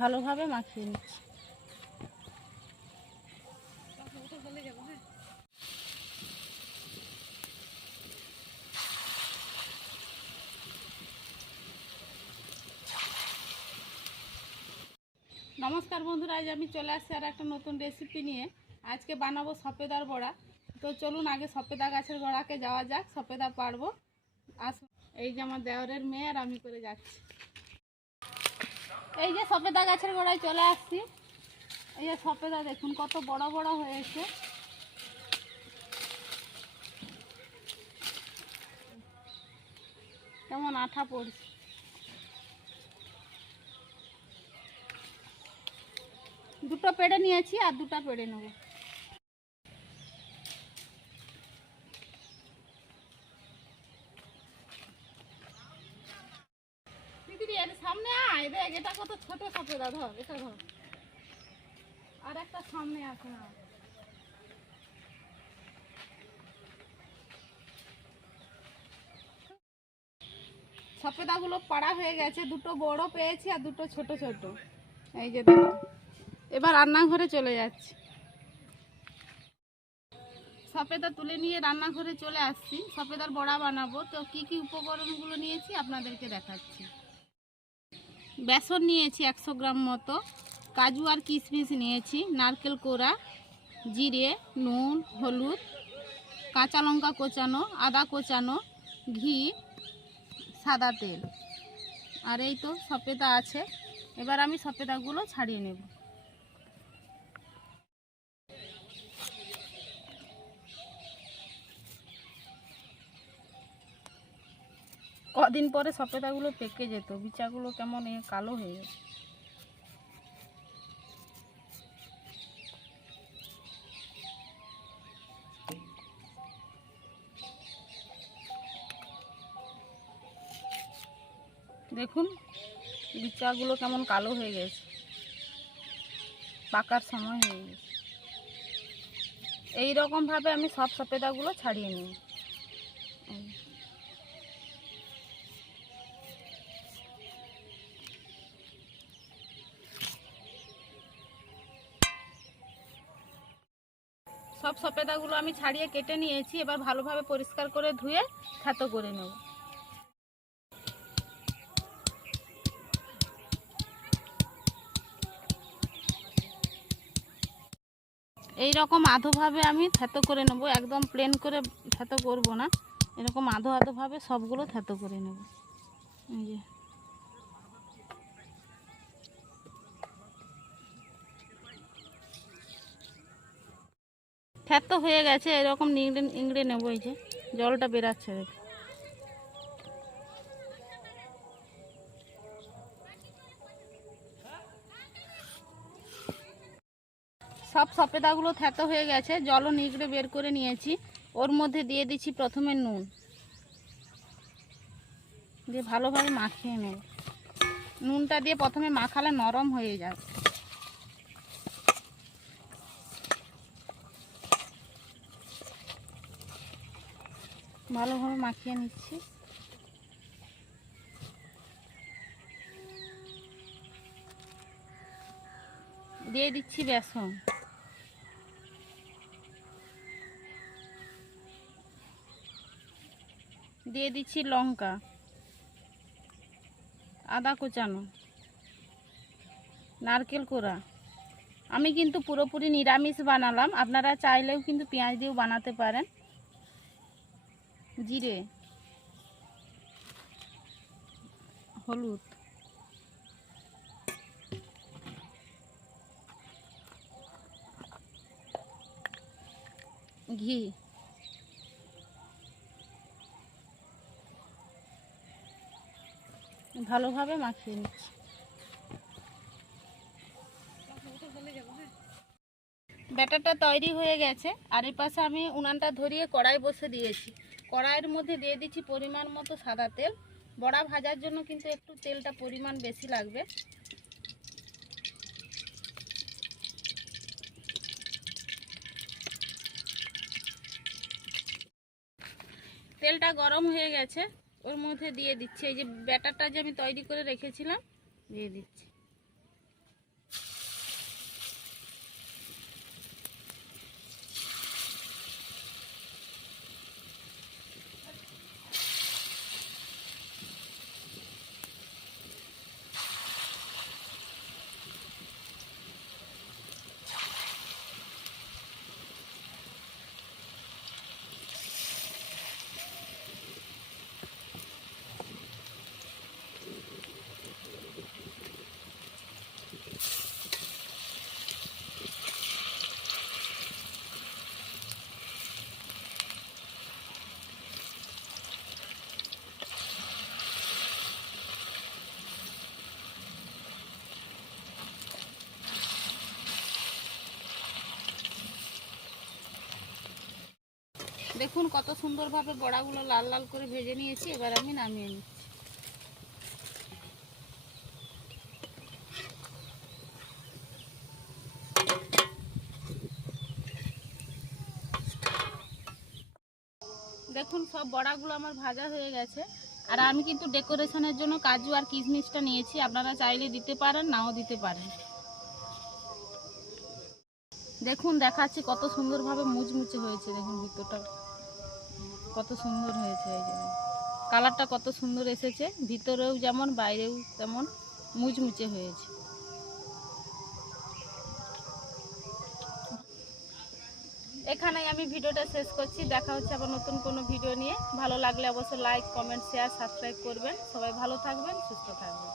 ভালোভাবে মাখিয়ে নিচ্ছি। নমস্কার বন্ধুরা, আজ আমি চলে আসছি আর একটা নতুন রেসিপি নিয়ে। আজকে বানাবো সফেদার বড়া। তো চলুন আগে সফেদা গাছের গোড়াকে যাওয়া যাক, সফেদা পারব। আস এই যে আমার দেওরের মেয়ে আর আমি করে যাচ্ছি। এই যে সফেদা গাছের গোড়ায় চলে আসছি। এই যে সফেদা দেখুন, কত বড় বড় হয়েছে। কেমন আঠা পড়ছে। দুটো পেড়ে নিয়েছি আর দুটো পেড়ে নেব। এর সামনে আয়, দেখ, এটা কত ধর, এটা ধর। আর একটা সামনে আছে, না। সফেদাগুলো পাড়া হয়ে গেছে, দুটো বড় পেয়েছি আর দুটো ছোট ছোট। এই যে দেখো, এবার রান্নাঘরে চলে যাচ্ছি। সফেদা তুলে নিয়ে রান্নাঘরে চলে আসছি। সফেদার বড়া বানাবো। তো কি কি উপকরণগুলো নিয়েছি আপনাদেরকে দেখাচ্ছি। বেসন নিয়েছি একশো গ্রাম মতো। কাজু আর কিশমিশ নিয়েছি, নারকেল কোড়া, জিরে, নুন, হলুদ, কাঁচা লঙ্কা কোচানো, আদা কোচানো, ঘি, সাদা তেল। আর এই তো সপেতা আছে। এবার আমি সপেতাগুলো ছাড়িয়ে নেব। কদিন পরে সফেদাগুলো পেকে যেত বিচাগুলো কেমন এ কালো হয়ে গেছে দেখুন বিচাগুলো কেমন কালো হয়ে গেছে। পাকার সময় হয়ে গেছে। এই রকম ভাবে আমি সব সফেদাগুলো ছাড়িয়ে নিই। সব সপেদাগুলো আমি ছাড়িয়ে কেটে নিয়েছি, এবার ভালোভাবে পরিষ্কার করে ধুয়ে থেতো করে নেব। এই রকম আধোভাবে আমি থেতো করে নেব, একদম প্লেন করে থেতো করব না। এরকম আধো আধোভাবে সবগুলো থেতো করে নেব। এই যে। থেতো হয়ে গেছে, এরকম নিংড়ে ইংড়ে নেব এই যে, জলটা বেরাচ্ছে দেখ। সব সপেদাগুলো থেতো হয়ে গেছে, জলও নিগড়ে বের করে নিয়েছি, ওর মধ্যে দিয়ে দিচ্ছি প্রথমে নুন। দিয়ে ভালোভাবে মাখিয়ে নেব। নুনটা দিয়ে প্রথমে মাখালে নরম হয়ে যাবে। ভালোভাবে মাখিয়ে নিচ্ছি। দিয়ে দিচ্ছি বেসন। দিয়ে দিচ্ছি লঙ্কা। আদা কোচানো। নারকেল কোড়া। আমি কিন্তু পুরোপুরি নিরামিষ বানালাম। আপনারা চাইলেও কিন্তু পেঁয়াজ দিয়েও বানাতে পারেন। জিরে হলুদ। ঘি। ভালোভাবে মাখিয়ে নিচ্ছি। ব্যাটারটা তৈরি হয়ে গেছে আর এই পাশে আমি উনানটা ধরিয়ে কড়াই বসে দিয়েছি। কড়াইয়ের মধ্যে দিয়ে দিচ্ছি পরিমাণ মতো সাদা তেল। বড়া ভাজার জন্য কিন্তু একটু তেলটা পরিমাণ বেশি লাগবে। তেলটা গরম হয়ে গেছে। ওর মধ্যে দিয়ে দিচ্ছি। এই যে ব্যাটারটা যে আমি তৈরি করে রেখেছিলাম, দিয়ে দিচ্ছি। দেখুন কত সুন্দরভাবে বড়াগুলো লাল লাল করে ভেজে নিয়েছি, এবার আমি নামিয়ে নিচ্ছি। দেখুন সব বড়াগুলো আমার ভাজা হয়ে গেছে, আর আমি কিন্তু ডেকোরেশনের জন্য কাজু আর কিশমিশটা নিয়েছি, আপনারা চাইলে দিতে পারেন, নাও দিতে পারেন। দেখুন দেখাচ্ছি কত সুন্দরভাবে মুচমুচে হয়েছে, দেখুন ভিতরটা কত সুন্দর হয়েছে এই যে। কালারটা কত সুন্দর এসেছে, ভিতরেও যেমন, বাইরেও তেমন মুচমুচে হয়েছে। এখানেই আমি ভিডিওটা শেষ করছি। দেখা হচ্ছে আবার নতুন কোনো ভিডিও নিয়ে। ভালো লাগলে অবশ্যই লাইক কমেন্ট শেয়ার সাবস্ক্রাইব করবেন। সবাই ভালো থাকবেন, সুস্থ থাকবেন।